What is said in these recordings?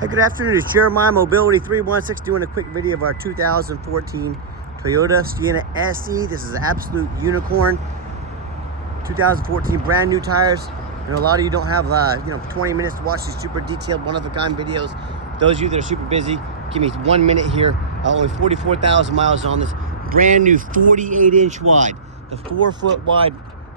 Hey, good afternoon. It's Jeremiah Mobility 316 doing a quick video of our 2014 Toyota Sienna SE. This is an absolute unicorn. 2014 brand new tires. And a lot of you don't have 20 minutes to watch these super detailed one-of-a-kind videos. Those of you that are super busy, give me 1 minute here. Only 44,000 miles on this brand new 48-inch wide. The 4-foot wide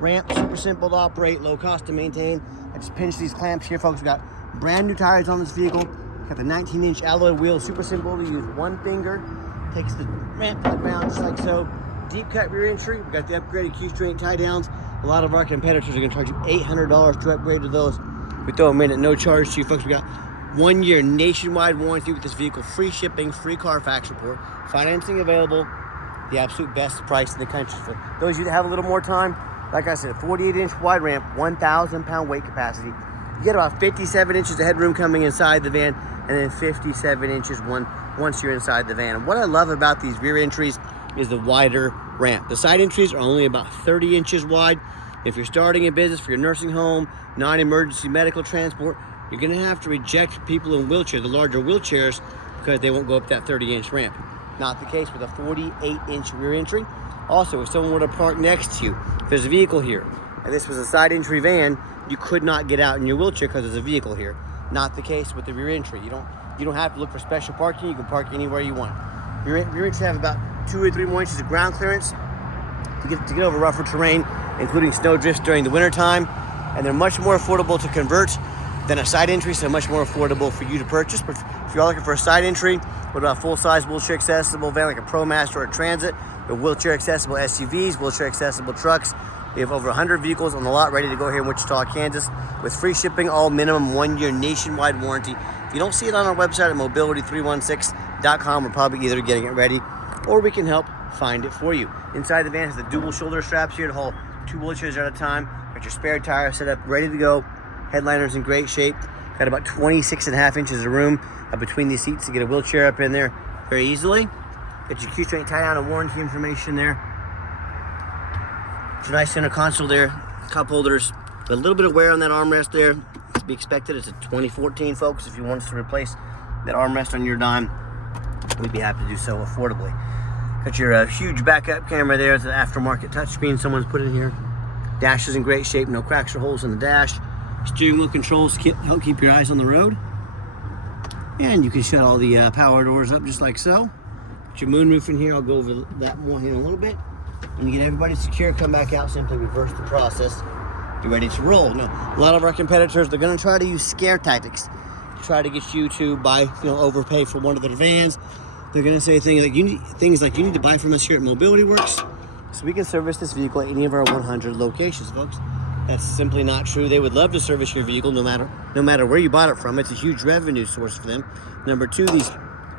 ramp, super simple to operate, low cost to maintain. I just pinched these clamps here, folks. We got brand new tires on this vehicle. Got the 19-inch alloy wheel, super simple to use. One finger takes the ramp back down just like so. Deep cut rear entry. We got the upgraded Q-string tie downs. A lot of our competitors are going to charge you $800 to upgrade to those. We throw them in at no charge to you folks. We got 1 year nationwide warranty with this vehicle, free shipping, free Carfax report, financing available, the absolute best price in the country. For those of you that have a little more time, like I said, 48-inch wide ramp, 1,000-pound weight capacity. You get about 57 inches of headroom coming inside the van, and then 57 inches once you're inside the van. And what I love about these rear entries is the wider ramp. The side entries are only about 30 inches wide. If you're starting a business for your nursing home, non-emergency medical transport, you're gonna have to reject people in wheelchairs, the larger wheelchairs, because they won't go up that 30-inch ramp. Not the case with a 48-inch rear entry. Also, if someone were to park next to you, if there's a vehicle here, and this was a side entry van, you could not get out in your wheelchair because there's a vehicle here. Not the case with the rear entry. You don't have to look for special parking. You can park anywhere you want. Rear entries have about 2 or 3 more inches of ground clearance to get over rougher terrain, including snow drifts during the winter time. And they're much more affordable to convert than a side entry, so much more affordable for you to purchase. But if you're looking for a side entry, what about full-size wheelchair accessible van like a ProMaster or a Transit, or wheelchair accessible SUVs, wheelchair accessible trucks? We have over 100 vehicles on the lot ready to go here in Wichita, Kansas, with free shipping, all minimum 1 year nationwide warranty. If you don't see it on our website at mobility316.com, we're probably either getting it ready or we can help find it for you. Inside the van has the dual shoulder straps here to hold 2 wheelchairs at a time. Got your spare tire set up, ready to go. Headliner's in great shape. Got about 26.5 inches of room between these seats to get a wheelchair up in there very easily. Got your Q-string tie down and warranty information there. It's a nice center console there, cup holders, a little bit of wear on that armrest there. To be expected. It's a 2014, folks. If you want us to replace that armrest on your dime, we'd be happy to do so affordably. Got your huge backup camera there. It's an aftermarket touchscreen someone's put in here. Dash is in great shape, no cracks or holes in the dash. Steering wheel controls help keep your eyes on the road. And you can shut all the power doors up just like so. Got your moonroof in here. I'll go over that more here in a little bit. When you get everybody secure, come back out, simply reverse the process. You're ready to roll. Now, a lot of our competitors, they're going to try to use scare tactics to try to get you to buy, overpay for one of their vans. They're going to say things like, you need to buy from us here at Mobility Works so we can service this vehicle at any of our 100 locations, folks. That's simply not true. They would love to service your vehicle no matter where you bought it from. It's a huge revenue source for them. Number 2, these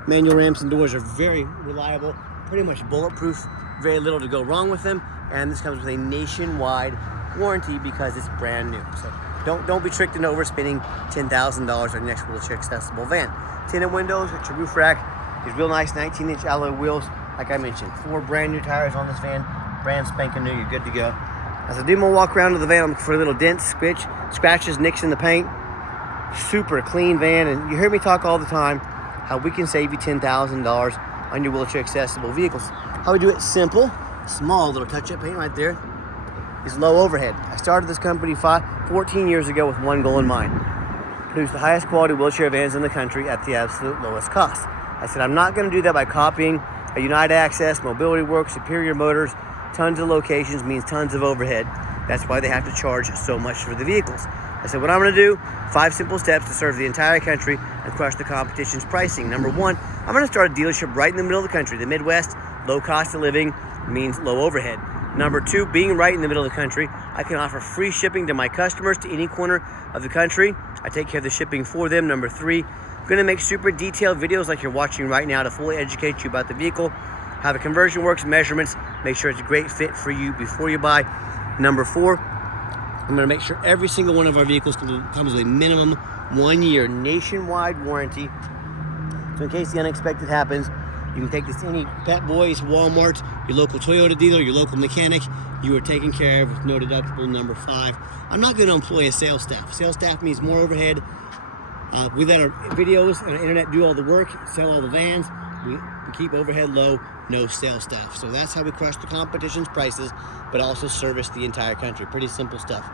manual ramps and doors are very reliable, pretty much bulletproof. Very little to go wrong with them, and this comes with a nationwide warranty because it's brand new. So don't be tricked into overspending $10,000 on your next wheelchair accessible van. Tinted windows, got your roof rack, these real nice 19-inch alloy wheels. Like I mentioned, 4 brand new tires on this van, brand spanking new. You're good to go. As I do my walk around to the van, I'm looking for little dents, scratches, nicks in the paint. Super clean van, and you hear me talk all the time how we can save you $10,000 on your wheelchair accessible vehicles. How we do it? Simple, small little touch-up paint right there is low overhead. I started this company 14 years ago with one goal in mind: produce the highest quality wheelchair vans in the country at the absolute lowest cost. I said I'm not going to do that by copying a United Access, Mobility Works, Superior Motors. Tons of locations means tons of overhead. That's why they have to charge so much for the vehicles. I said what I'm going to do: 5 simple steps to serve the entire country and crush the competition's pricing. Number 1, I'm going to start a dealership right in the middle of the country, the Midwest. Low cost of living means low overhead. Number 2, being right in the middle of the country, I can offer free shipping to my customers to any corner of the country. I take care of the shipping for them. Number 3, I'm going to make super detailed videos like you're watching right now to fully educate you about the vehicle, how the conversion works, measurements, make sure it's a great fit for you before you buy. Number 4, I'm going to make sure every single one of our vehicles comes with a minimum 1 year nationwide warranty. So in case the unexpected happens, you can take this to any Pet Boys, Walmart, your local Toyota dealer, your local mechanic. You are taken care of with no deductible. Number 5, I'm not going to employ a sales staff. Sales staff means more overhead, We let our videos and our internet do all the work, sell all the vans. We keep overhead low, no sales staff. So that's how we crush the competition's prices, but also service the entire country. Pretty simple stuff.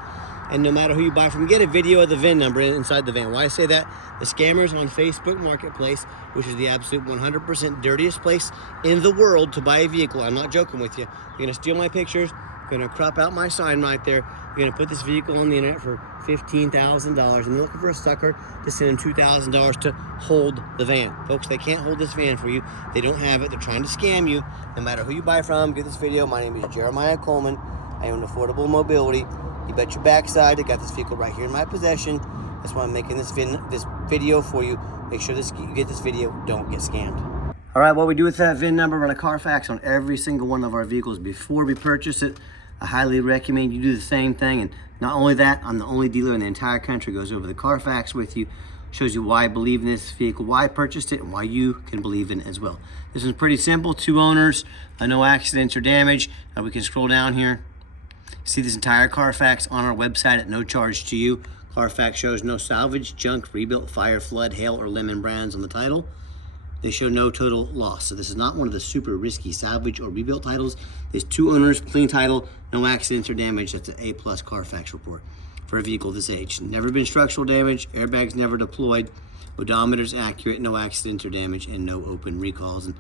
And no matter who you buy from, get a video of the VIN number inside the van. Why I say that? The scammers on Facebook Marketplace, which is the absolute 100% dirtiest place in the world to buy a vehicle. I'm not joking with you. You're gonna steal my pictures, you're gonna crop out my sign right there. You're gonna put this vehicle on the internet for $15,000, and they're looking for a sucker to send them $2,000 to hold the van. Folks, they can't hold this van for you. They don't have it. They're trying to scam you. No matter who you buy from, get this video. My name is Jeremiah Coleman. I own Affordable Mobility. You bet your backside I got this vehicle right here in my possession. That's why I'm making this video for you. Make sure you get this video, don't get scammed. All right, what we do with that VIN number, run a Carfax on every single one of our vehicles before we purchase it. I highly recommend you do the same thing. And not only that, I'm the only dealer in the entire country goes over the Carfax with you, shows you why I believe in this vehicle, why I purchased it, and why you can believe in it as well. This is pretty simple, 2 owners, no accidents or damage. We can scroll down here. See this entire Carfax on our website at no charge to you. Carfax shows no salvage, junk, rebuilt, fire, flood, hail, or lemon brands on the title. They show no total loss. So this is not one of the super risky salvage or rebuilt titles. There's 2 owners, clean title, no accidents or damage. That's an A+ Carfax report for a vehicle this age. Never been structural damage, airbags never deployed, odometer's accurate, no accidents or damage, and no open recalls. And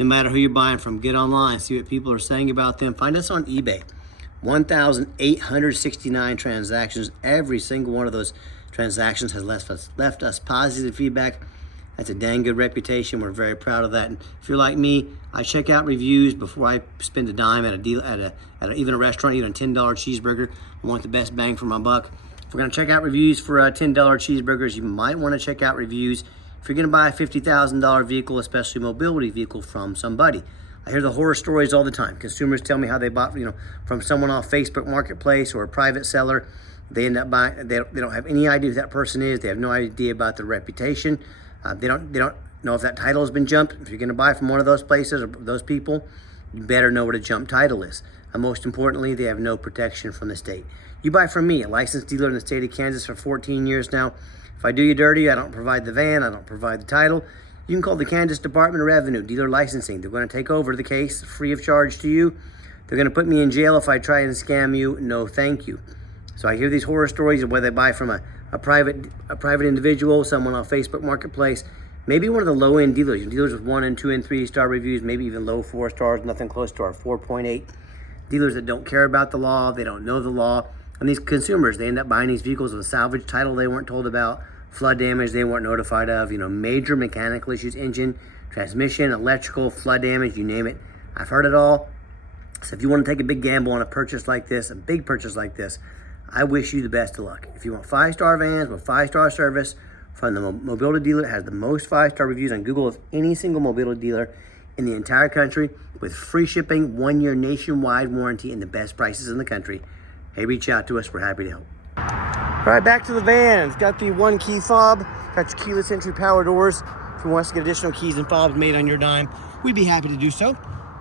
no matter who you're buying from, get online, see what people are saying about them. Find us on eBay. 1,869 transactions. Every single one of those transactions has left us positive feedback. That's a dang good reputation. We're very proud of that. And if you're like me, I check out reviews before I spend a dime at a deal even a restaurant, even a $10 cheeseburger. I want the best bang for my buck. If we're gonna check out reviews for $10 cheeseburgers, you might want to check out reviews if you're gonna buy a $50,000 vehicle, especially a mobility vehicle, from somebody. I hear the horror stories all the time. Consumers tell me how they bought, from someone off Facebook Marketplace or a private seller. They end up buying. They don't have any idea who that person is. They have no idea about their reputation. They don't know if that title has been jumped. If you're going to buy from one of those places or those people, you better know what a jump title is. And most importantly, they have no protection from the state. You buy from me, a licensed dealer in the state of Kansas for 14 years now. If I do you dirty, I don't provide the van, I don't provide the title. You can call the Kansas Department of Revenue, dealer licensing. They're going to take over the case free of charge to you. They're going to put me in jail if I try and scam you. No, thank you. So I hear these horror stories of whether they buy from a private individual, someone on Facebook Marketplace, maybe one of the low-end dealers, dealers with 1 and 2 and 3 star reviews, maybe even low 4 stars, nothing close to our 4.8. Dealers that don't care about the law, they don't know the law. And these consumers, they end up buying these vehicles with a salvage title they weren't told about, flood damage they weren't notified of, major mechanical issues, engine, transmission, electrical, flood damage, you name it. I've heard it all. So if you want to take a big gamble on a purchase like this, a big purchase like this, I wish you the best of luck. If you want 5-star vans with 5-star service from the mobility dealer that has the most 5-star reviews on Google of any single mobility dealer in the entire country, with free shipping, 1-year nationwide warranty, and the best prices in the country, hey, reach out to us. We're happy to help. All right, back to the van. It's got the 1-key fob, got your keyless entry power doors. If you want us to get additional keys and fobs made on your dime, we'd be happy to do so.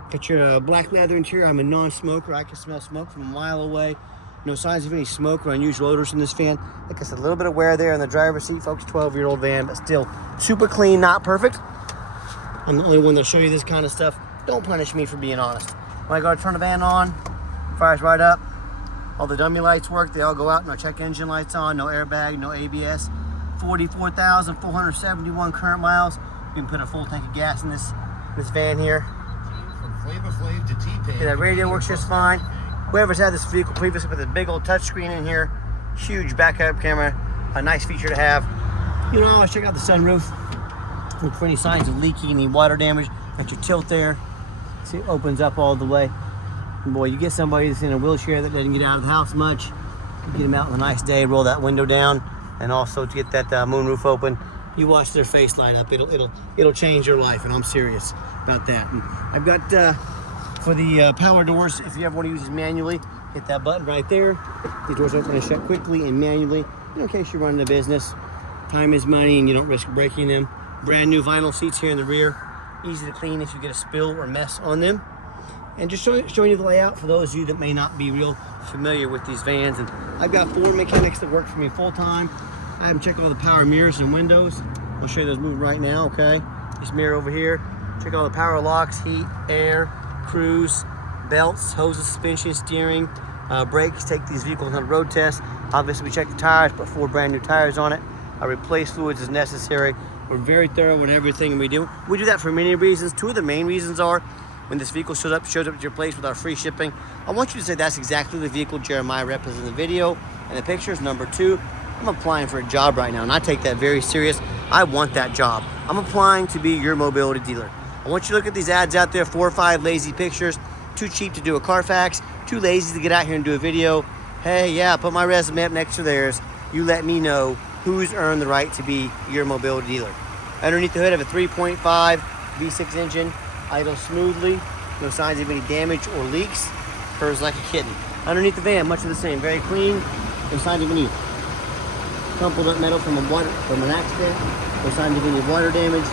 Got your black leather interior. I'm a non-smoker. I can smell smoke from a mile away. No signs of any smoke or unusual odors from this van. Like I said, a little bit of wear there in the driver's seat, folks. 12-year-old van, but still super clean, not perfect. I'm the only one that'll show you this kind of stuff. Don't punish me for being honest. When I go to turn the van on, fires right up. All the dummy lights work. They all go out. No check engine lights on, no airbag, no ABS. 44,471 current miles. You can put a full tank of gas in this van here. From Flavor Flav to T-Pain. That radio works just fine. Whoever's had this vehicle previously with a big old touchscreen in here, huge backup camera, a nice feature to have. I always check out the sunroof. Look for any signs of leaking, any water damage. Got your tilt there. See, it opens up all the way. And boy, you get somebody that's in a wheelchair that doesn't get out of the house much. You get them out on a nice day, roll that window down, and also to get that moonroof open. You watch their face light up. It'll change your life, and I'm serious about that. And I've got for the power doors, if you ever want to use these manually, hit that button right there. These doors open and shut quickly and manually, in case you're running a business. Time is money and you don't risk breaking them. Brand new vinyl seats here in the rear. Easy to clean if you get a spill or mess on them. And just showing you the layout for those of you that may not be real familiar with these vans. And I've got 4 mechanics that work for me full time. I have them check all the power mirrors and windows. I'll show you those moving right now, okay? This mirror over here. Check all the power locks, heat, air, cruise, belts, hoses, suspension, steering, brakes. Take these vehicles on a road test. Obviously, we check the tires, put 4 brand new tires on it. I replace fluids as necessary. We're very thorough in everything we do. We do that for many reasons. 2 of the main reasons are when this vehicle shows up at your place with our free shipping, I want you to say that's exactly the vehicle Jeremiah represents in the video and the pictures. Number 2, I'm applying for a job right now, and I take that very serious. I want that job. I'm applying to be your mobility dealer. I want you to look at these ads out there, 4 or 5 lazy pictures, too cheap to do a Carfax, too lazy to get out here and do a video. Hey, yeah, put my resume up next to theirs. You let me know who's earned the right to be your mobility dealer. Underneath the hood of a 3.5 V6 engine, idles smoothly, no signs of any damage or leaks, purrs like a kitten. Underneath the van, much of the same, very clean, no signs of any crumpled up metal from an accident, no signs of any water damage,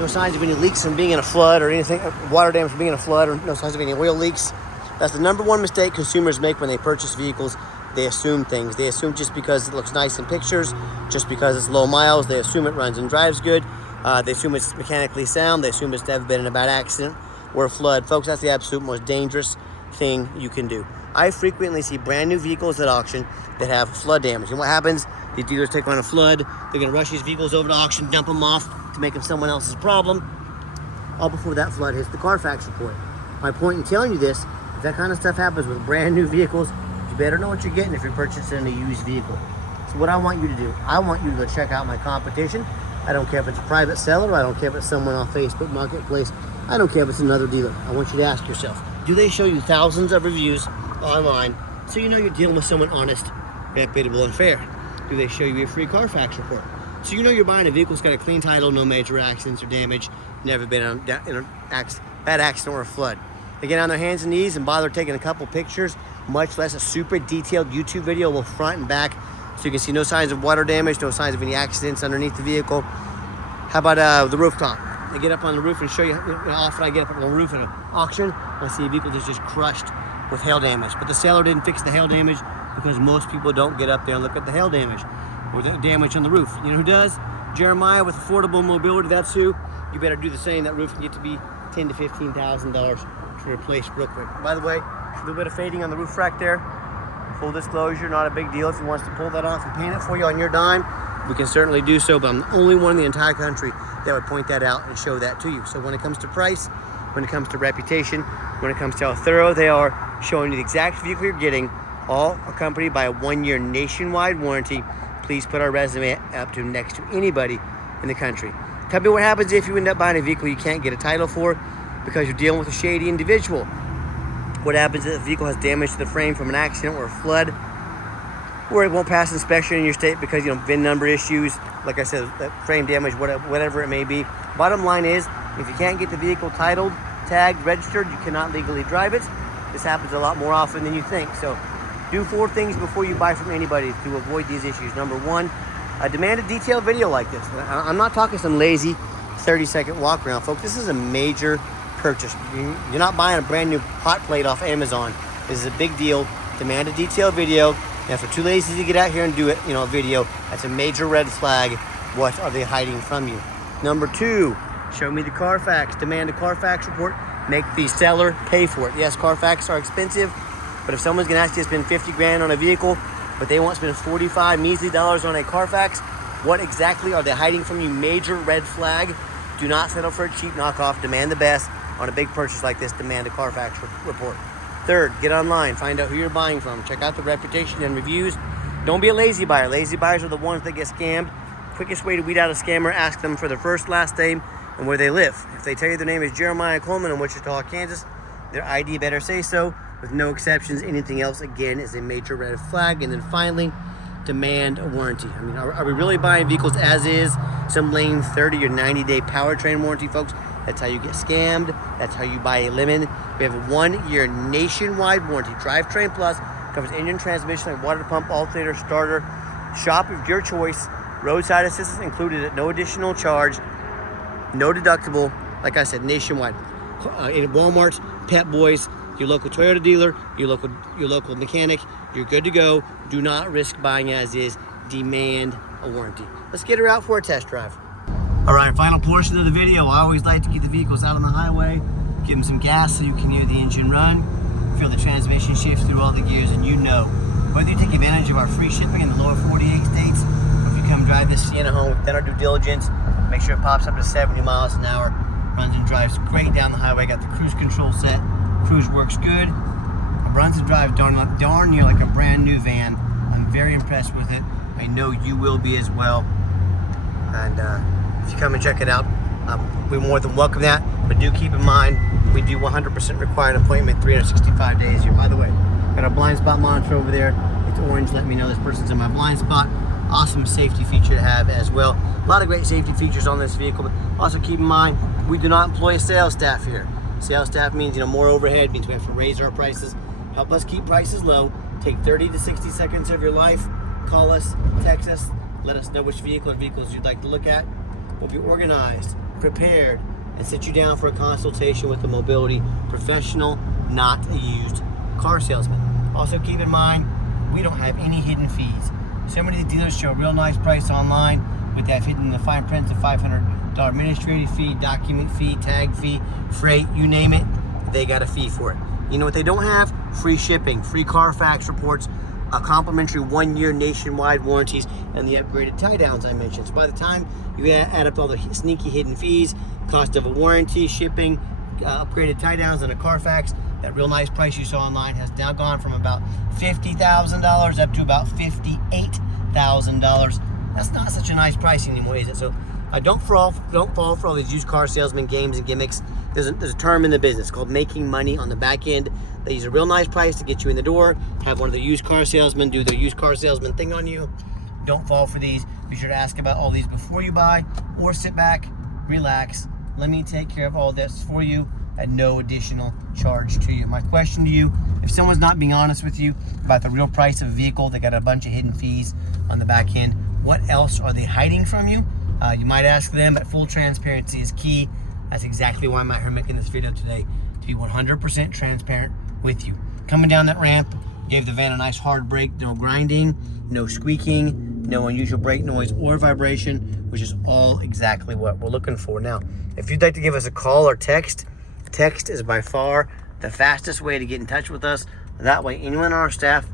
no signs of any leaks from being in a flood or anything, water damage from being in a flood, or no signs of any oil leaks. That's the number 1 mistake consumers make when they purchase vehicles. They assume things. They assume just because it looks nice in pictures, just because it's low miles, they assume it runs and drives good. They assume it's mechanically sound. They assume it's never been in a bad accident or a flood. Folks, that's the absolute most dangerous thing you can do. I frequently see brand new vehicles at auction that have flood damage. And what happens? These dealers take on a flood. They're going to rush these vehicles over to auction, dump them off to make them someone else's problem, all before that flood hits the Carfax report. My point in telling you this, if that kind of stuff happens with brand new vehicles, you better know what you're getting if you're purchasing a used vehicle. So what I want you to do, I want you to go check out my competition. I don't care if it's a private seller. I don't care if it's someone on Facebook Marketplace. I don't care if it's another dealer. I want you to ask yourself, do they show you thousands of reviews online so you know you're dealing with someone honest, reputable, and fair? Do they show you a free Carfax report so you know you're buying a vehicle that's got a clean title, no major accidents or damage, never been in a bad accident or a flood? They get on their hands and knees and bother taking a couple pictures, much less a super detailed YouTube video with front and back, so you can see no signs of water damage, no signs of any accidents underneath the vehicle. How about the rooftop? I get up on the roof and show you, often I get up on the roof at an auction, I see a vehicle that's just crushed with hail damage. But the seller didn't fix the hail damage because most people don't get up there and look at the hail damage or the damage on the roof. You know who does? Jeremiah with Affordable Mobility, that's who. You better do the same. That roof can get to be $10,000 to $15,000 to replace real quick. By the way, a little bit of fading on the roof rack there. Full disclosure, not a big deal. If he wants to pull that off and paint it for you on your dime, we can certainly do so, but I'm the only one in the entire country that would point that out and show that to you. So when it comes to price, when it comes to reputation, when it comes to how thorough they are, showing you the exact vehicle you're getting, all accompanied by a 1-year nationwide warranty, please put our resume up to next to anybody in the country. Tell me what happens if you end up buying a vehicle you can't get a title for because you're dealing with a shady individual. What happens if the vehicle has damage to the frame from an accident or a flood, or it won't pass inspection in your state because, VIN number issues, like I said, frame damage, whatever it may be. Bottom line is, if you can't get the vehicle titled, tagged, registered, you cannot legally drive it. This happens a lot more often than you think. So do 4 things before you buy from anybody to avoid these issues. Number 1, demand a detailed video like this. I'm not talking some lazy 30-second walk around, folks. This is a major purchase. You're not buying a brand new hot plate off Amazon. This is a big deal. Demand a detailed video. And if you're too lazy to get out here and do it, a video, that's a major red flag. What are they hiding from you? Number 2, show me the Carfax. Demand a Carfax report. Make the seller pay for it. Yes, Carfax are expensive, but if someone's gonna ask you to spend 50 grand on a vehicle, but they won't spend 45 measly dollars on a Carfax, what exactly are they hiding from you? Major red flag. Do not settle for a cheap knockoff. Demand the best. On a big purchase like this, demand a Carfax report. 3rd, get online, find out who you're buying from. Check out the reputation and reviews. Don't be a lazy buyer. Lazy buyers are the ones that get scammed. Quickest way to weed out a scammer, ask them for their first, last name, and where they live. If they tell you their name is Jeremiah Coleman in Wichita, Kansas, their ID better say so, with no exceptions. Anything else, again, is a major red flag. And then finally, demand a warranty. Are we really buying vehicles as is? Some lame 30 or 90-day powertrain warranty, folks? That's how you get scammed. That's how you buy a lemon. We have a 1-year nationwide warranty. Drivetrain Plus covers engine, transmission, like water pump, alternator, starter. Shop of your choice. Roadside assistance included at no additional charge. No deductible. Like I said, nationwide. In Walmart, Pep Boys, your local Toyota dealer, your local mechanic, you're good to go. Do not risk buying as is. demand a warranty. Let's get her out for a test drive. All right, final portion of the video. I always like to get the vehicles out on the highway, give them some gas so you can hear the engine run, feel the transmission shift through all the gears, and you know, whether you take advantage of our free shipping in the lower 48 states, or if you come drive this Sienna home, we've done our due diligence, make sure it pops up to 70 miles an hour, runs and drives great down the highway, got the cruise control set, cruise works good, it runs and drives darn near like a brand new van. I'm very impressed with it. I know you will be as well. And if you come and check it out, we more than welcome that. But do keep in mind, we do 100% require an appointment 365 days here. By the way, got our blind spot monitor over there. It's orange, let me know this person's in my blind spot. Awesome safety feature to have as well. A lot of great safety features on this vehicle, but also keep in mind, we do not employ sales staff here. Sales staff means, more overhead, means we have to raise our prices. Help us keep prices low. Take 30 to 60 seconds of your life. Call us, text us, let us know which vehicle or vehicles you'd like to look at. We'll be organized, prepared, and sit you down for a consultation with a mobility professional, not a used car salesman. Also keep in mind, we don't have any hidden fees. So many of the dealers show a real nice price online, but they've hidden the fine print of $500 administrative fee, document fee, tag fee, freight, you name it, they got a fee for it. You know what they don't have? Free shipping, free Carfax reports, a complimentary 1-year nationwide warranties, and the upgraded tie downs I mentioned. So by the time you add up all the sneaky hidden fees, cost of a warranty, shipping, upgraded tie downs, and a Carfax, that real nice price you saw online has now gone from about $50,000 up to about $58,000. That's not such a nice price anymore, is it? So don't fall for all these used car salesman games and gimmicks. There's a term in the business called making money on the back end. They use a real nice price to get you in the door, have one of the used car salesmen do their used car salesman thing on you. Don't fall for these. Be sure to ask about all these before you buy, or sit back, relax, let me take care of all this for you at no additional charge to you. My question to you, if someone's not being honest with you about the real price of a vehicle, they got a bunch of hidden fees on the back end, what else are they hiding from you? You might ask them, but full transparency is key. That's exactly why I'm out here making this video today, to be 100% transparent with you. Coming down that ramp, gave the van a nice hard brake, no grinding, no squeaking, no unusual brake noise or vibration, which is all exactly what we're looking for. Now, if you'd like to give us a call or text is by far the fastest way to get in touch with us. That way, anyone on our staff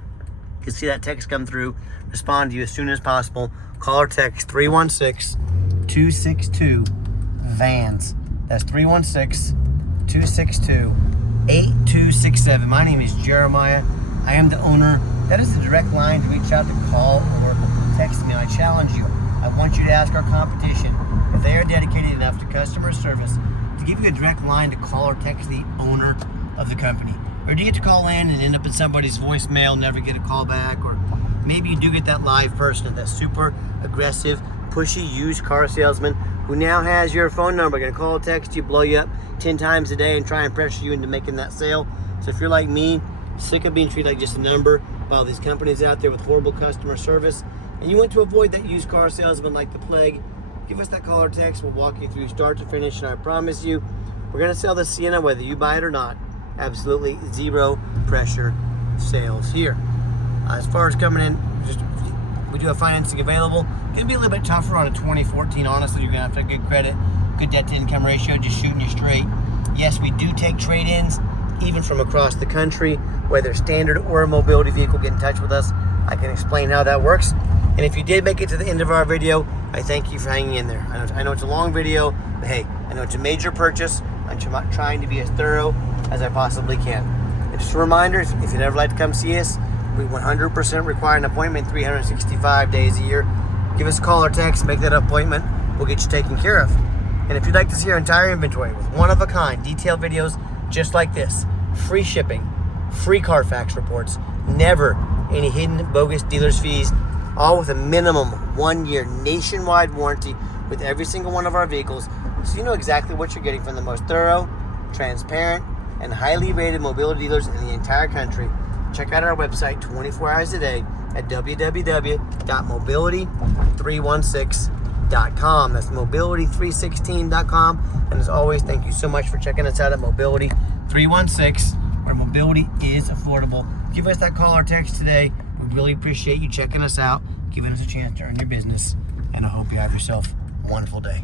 can see that text come through, respond to you as soon as possible. Call or text 316-262-VANS. That's 316-262-8267. My name is Jeremiah. I am the owner. That is the direct line to reach out to call or text me. I challenge you. I want you to ask our competition if they are dedicated enough to customer service to give you a direct line to call or text the owner of the company. Or do you get to call in and end up in somebody's voicemail, never get a call back, or maybe you do get that live person, that super aggressive, pushy used car salesman who now has your phone number, gonna call, text you, blow you up 10 times a day and try and pressure you into making that sale. So if you're like me, sick of being treated like just a number by all these companies out there with horrible customer service, and you want to avoid that used car salesman like the plague, give us that call or text. We'll walk you through start to finish, and I promise you, we're gonna sell this Sienna whether you buy it or not. Absolutely zero pressure sales here. As far as coming in, we do have financing available. Gonna be a little bit tougher on a 2014, honestly. You're gonna have to have good credit, good debt to income ratio, just shooting you straight. Yes, we do take trade-ins, even from across the country, whether standard or a mobility vehicle. Get in touch with us. I can explain how that works. And if you did make it to the end of our video, I thank you for hanging in there. I know it's a long video, but hey, I know it's a major purchase. I'm trying to be as thorough as I possibly can. And just a reminder, if you'd ever like to come see us, we 100% require an appointment 365 days a year. Give us a call or text, make that appointment. We'll get you taken care of. And if you'd like to see our entire inventory with one-of-a-kind detailed videos just like this, free shipping, free Carfax reports, never any hidden bogus dealer's fees, all with a minimum 1-year nationwide warranty with every single one of our vehicles, so you know exactly what you're getting from the most thorough, transparent, and highly rated mobility dealers in the entire country. Check out our website 24 hours a day at www.mobility316.com. That's mobility316.com. And as always, thank you so much for checking us out at Mobility 316, where mobility is affordable. Give us that call or text today. We really appreciate you checking us out. giving us a chance to earn your business, and I hope you have yourself a wonderful day.